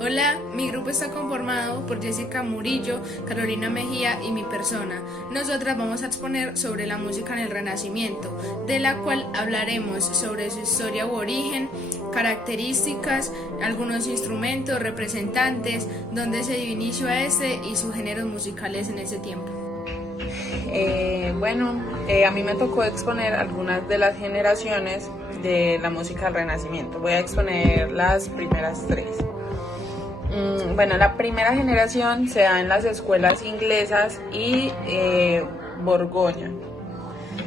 Hola, mi grupo está conformado por Jessica Murillo, Carolina Mejía y mi persona. Nosotras vamos a exponer sobre la música en el Renacimiento, de la cual hablaremos sobre su historia u origen, características, algunos instrumentos, representantes, dónde se dio inicio a este y sus géneros musicales en ese tiempo. A mí me tocó exponer algunas de las generaciones de la música del Renacimiento. Voy a exponer las primeras tres. La primera generación se da en las escuelas inglesas y Borgoña.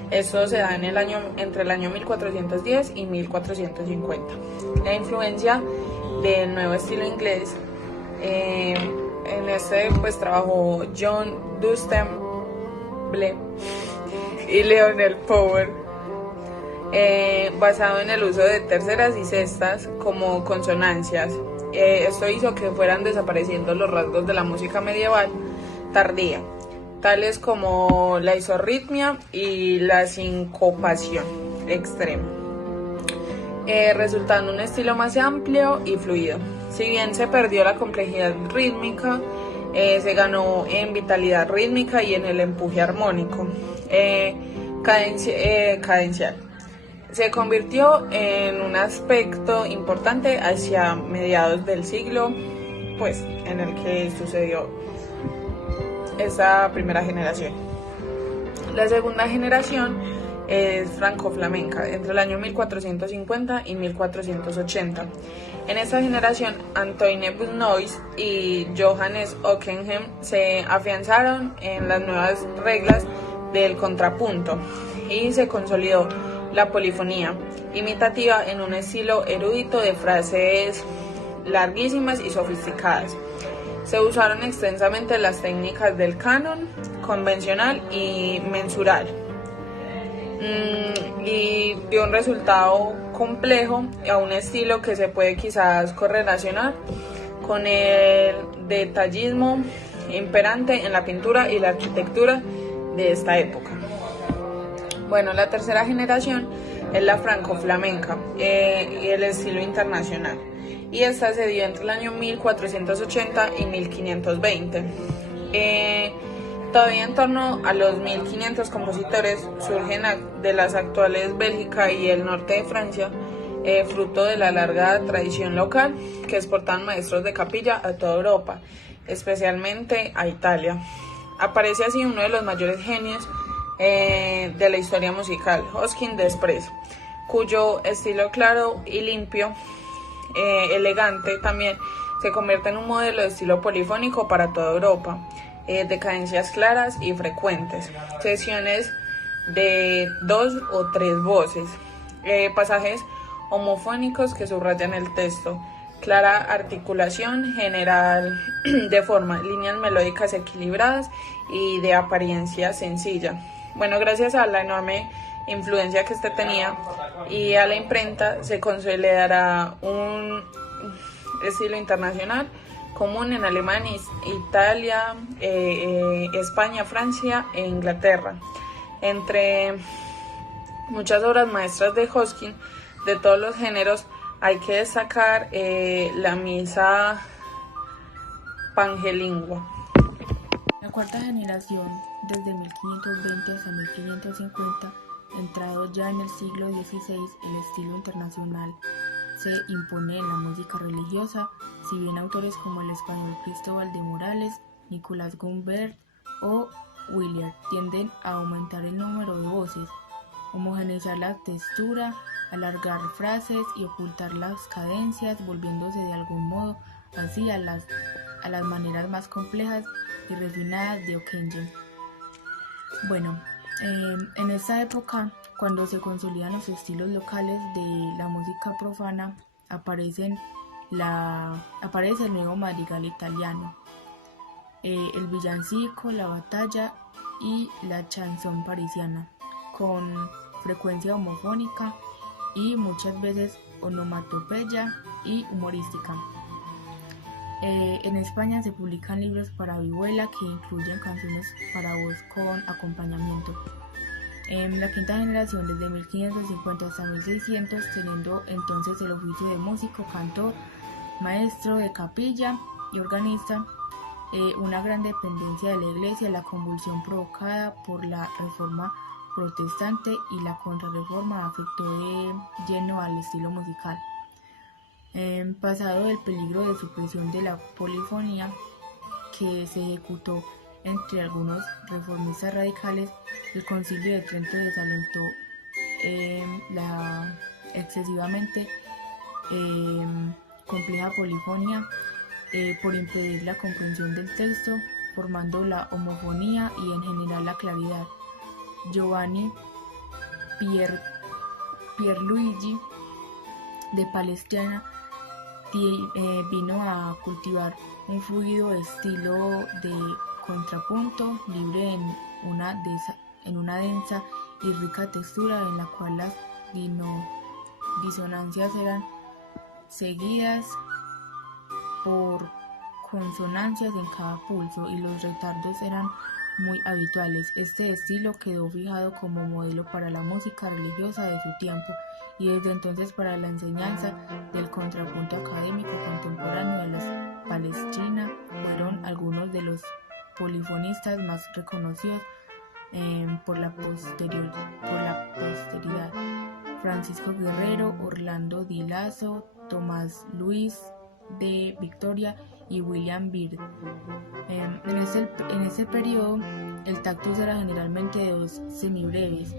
Esto se da entre el año 1410 y 1450. La influencia del nuevo estilo inglés, en este trabajó John Dunstable y Leonard Power, basado en el uso de terceras y sextas como consonancias. Esto hizo que fueran desapareciendo los rasgos de la música medieval tardía, tales como la isorritmia y la sincopación extrema, resultando un estilo más amplio y fluido. Si bien se perdió la complejidad rítmica, se ganó en vitalidad rítmica y en el empuje armónico cadencial. Se convirtió en un aspecto importante hacia mediados del siglo, en el que sucedió esa primera generación. La segunda generación es franco-flamenca, entre el año 1450 y 1480. En esta generación, Antoine Benois y Johannes Ockeghem se afianzaron en las nuevas reglas del contrapunto y se consolidó la polifonía imitativa en un estilo erudito de frases larguísimas y sofisticadas. Se usaron extensamente las técnicas del canon convencional y mensural, y dio un resultado complejo a un estilo que se puede quizás correlacionar con el detallismo imperante en la pintura y la arquitectura de esta época. La tercera generación es la franco-flamenca y el estilo internacional, y esta se dio entre el año 1480 y 1520. Todavía en torno a los 1500 compositores surgen de las actuales Bélgica y el norte de Francia, fruto de la larga tradición local que exportan maestros de capilla a toda Europa, especialmente a Italia. Aparece así uno de los mayores genios de la historia musical, Josquin des Prez, cuyo estilo claro y limpio, elegante también, se convierte en un modelo de estilo polifónico para toda Europa, de cadencias claras y frecuentes, sesiones de 2 o 3 voces, pasajes homofónicos que subrayan el texto, clara articulación general de forma, líneas melódicas equilibradas y de apariencia sencilla. Gracias a la enorme influencia que este tenía y a la imprenta, se consolidará un estilo internacional común en Alemania, Italia, España, Francia e Inglaterra. Entre muchas obras maestras de Josquin de todos los géneros, hay que destacar la misa pangelingua. La cuarta generación, desde 1520 hasta 1550, entrado ya en el siglo XVI, el estilo internacional se impone en la música religiosa, si bien autores como el español Cristóbal de Morales, Nicolás Gumbert o Willard tienden a aumentar el número de voces, homogeneizar la textura, alargar frases y ocultar las cadencias, volviéndose de algún modo así a las maneras más complejas y refinadas de Ockeghem. En esta época, cuando se consolidan los estilos locales de la música profana, aparece el nuevo madrigal italiano, el villancico, la batalla y la chanson parisiana, con frecuencia homofónica y muchas veces onomatopeya y humorística. En España se publican libros para vihuela que incluyen canciones para voz con acompañamiento. En la quinta generación, desde 1550 hasta 1600, teniendo entonces el oficio de músico, cantor maestro de capilla y organista, una gran dependencia de la Iglesia, la convulsión provocada por la Reforma protestante y la Contrarreforma afectó de lleno al estilo musical. Pasado el peligro de supresión de la polifonía que se ejecutó entre algunos reformistas radicales, el Concilio de Trento desalentó la excesivamente compleja polifonía por impedir la comprensión del texto, formando la homofonía y en general la claridad. Giovanni Pierluigi de Palestrina vino a cultivar un fluido estilo de contrapunto libre en una densa y rica textura en la cual las disonancias eran seguidas por consonancias en cada pulso y los retardos eran muy habituales. Este estilo quedó fijado como modelo para la música religiosa de su tiempo y desde entonces para la enseñanza del contrapunto académico contemporáneo de los Palestrina fueron algunos de los polifonistas más reconocidos por la posteridad: Francisco Guerrero, Orlando Di Lasso, Tomás Luis de Victoria y William Byrd. En ese periodo el tactus era generalmente de 2 semibreves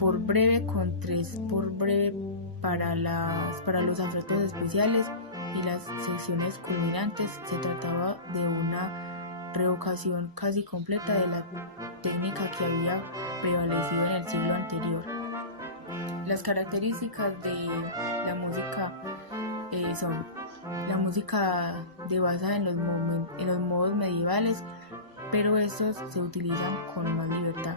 por breve con 3 por breve para los afectos especiales y las secciones culminantes. Se trataba de una revocación casi completa de la técnica que había prevalecido en el siglo anterior. Las características de la música son la música basada en los modos medievales, pero estos se utilizan con más libertad.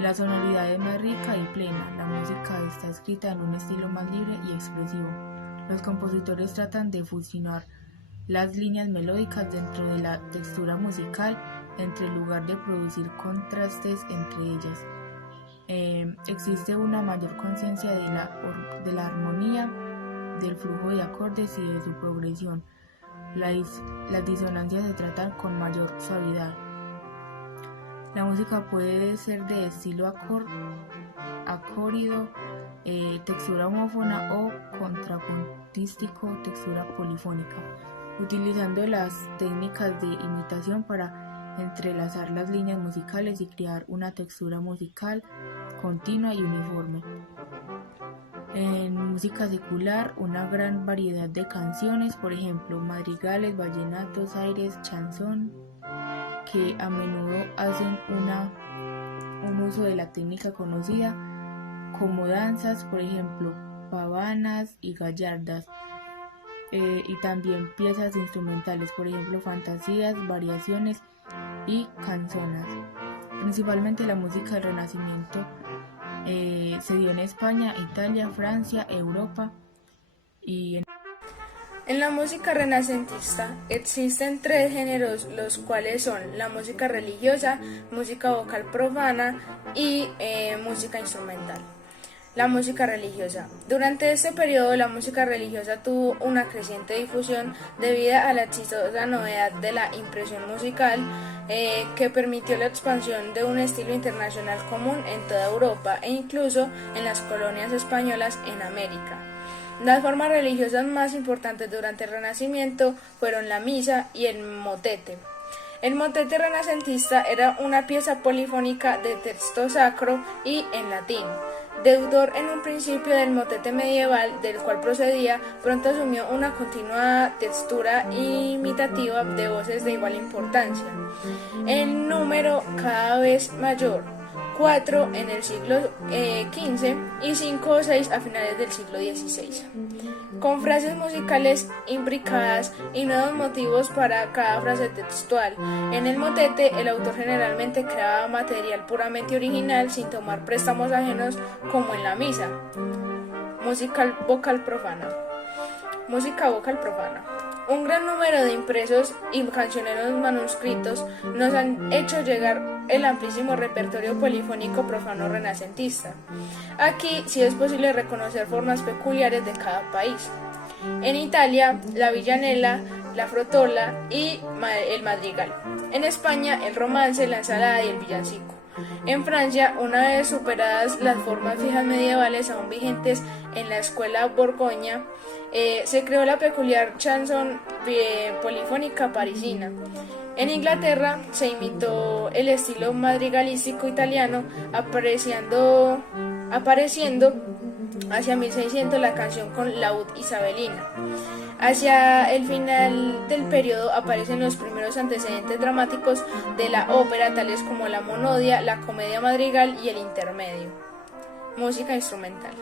La sonoridad es más rica y plena, la música está escrita en un estilo más libre y expresivo. Los compositores tratan de fusionar las líneas melódicas dentro de la textura musical, en lugar de producir contrastes entre ellas. Existe una mayor conciencia de la armonía, del flujo de acordes y de su progresión. Las disonancias se tratan con mayor suavidad. La música puede ser de estilo acórido, textura homófona o contrapuntístico, textura polifónica, utilizando las técnicas de imitación para entrelazar las líneas musicales y crear una textura musical continua y uniforme. En música secular, una gran variedad de canciones, por ejemplo, madrigales, vallenatos, aires, chanson, que a menudo hacen un uso de la técnica conocida como danzas, por ejemplo, pavanas y gallardas, y también piezas instrumentales, por ejemplo, fantasías, variaciones y canzonas. Principalmente la música del Renacimiento se dio en España, Italia, Francia, Europa y En la música renacentista existen 3 géneros, los cuales son la música religiosa, música vocal profana y música instrumental. La música religiosa. Durante este periodo la música religiosa tuvo una creciente difusión debido a la exitosa novedad de la impresión musical que permitió la expansión de un estilo internacional común en toda Europa e incluso en las colonias españolas en América. Las formas religiosas más importantes durante el Renacimiento fueron la misa y el motete. El motete renacentista era una pieza polifónica de texto sacro y en latín. Deudor en un principio del motete medieval, del cual procedía, pronto asumió una continuada textura imitativa de voces de igual importancia, en número cada vez mayor, 4 en el siglo XV y 5 o 6 a finales del siglo XVI, con frases musicales imbricadas y nuevos motivos para cada frase textual. En el motete, el autor generalmente creaba material puramente original sin tomar préstamos ajenos como en la misa. Música vocal profana. Un gran número de impresos y cancioneros manuscritos nos han hecho llegar el amplísimo repertorio polifónico profano renacentista. Aquí sí es posible reconocer formas peculiares de cada país. En Italia, la villanela, la frotola y el madrigal. En España, el romance, la ensalada y el villancico. En Francia, una vez superadas las formas fijas medievales aún vigentes en la escuela Borgoña, se creó la peculiar chanson polifónica parisina. En Inglaterra se imitó el estilo madrigalístico italiano, apareciendo hacia 1600 la canción con laúd isabelina. Hacia el final del periodo aparecen los primeros antecedentes dramáticos de la ópera, tales como la monodia, la comedia madrigal y el intermedio. Música instrumental.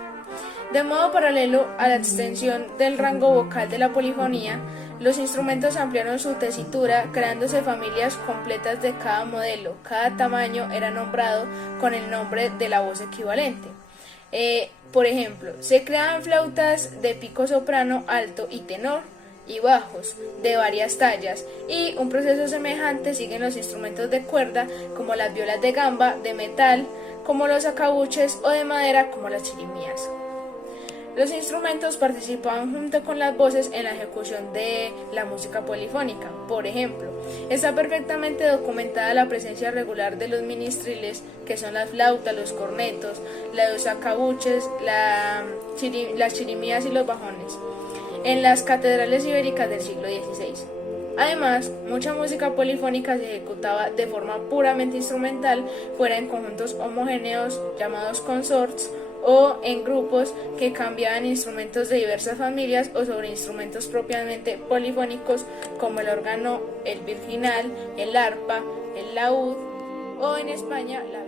De modo paralelo a la extensión del rango vocal de la polifonía, los instrumentos ampliaron su tesitura, creándose familias completas de cada modelo. Cada tamaño era nombrado con el nombre de la voz equivalente. Por ejemplo, se creaban flautas de pico soprano, alto y tenor, y bajos de varias tallas, y un proceso semejante siguen los instrumentos de cuerda, como las violas de gamba, de metal, como los acabuches, o de madera, como las chirimías. Los instrumentos participaban junto con las voces en la ejecución de la música polifónica. Por ejemplo, está perfectamente documentada la presencia regular de los ministriles, que son las flautas, los cornetos, los acabuches, las chirimías y los bajones, en las catedrales ibéricas del siglo XVI. Además, mucha música polifónica se ejecutaba de forma puramente instrumental, fuera en conjuntos homogéneos llamados consorts, o en grupos que cambiaban instrumentos de diversas familias o sobre instrumentos propiamente polifónicos como el órgano, el virginal, el arpa, el laúd o en España la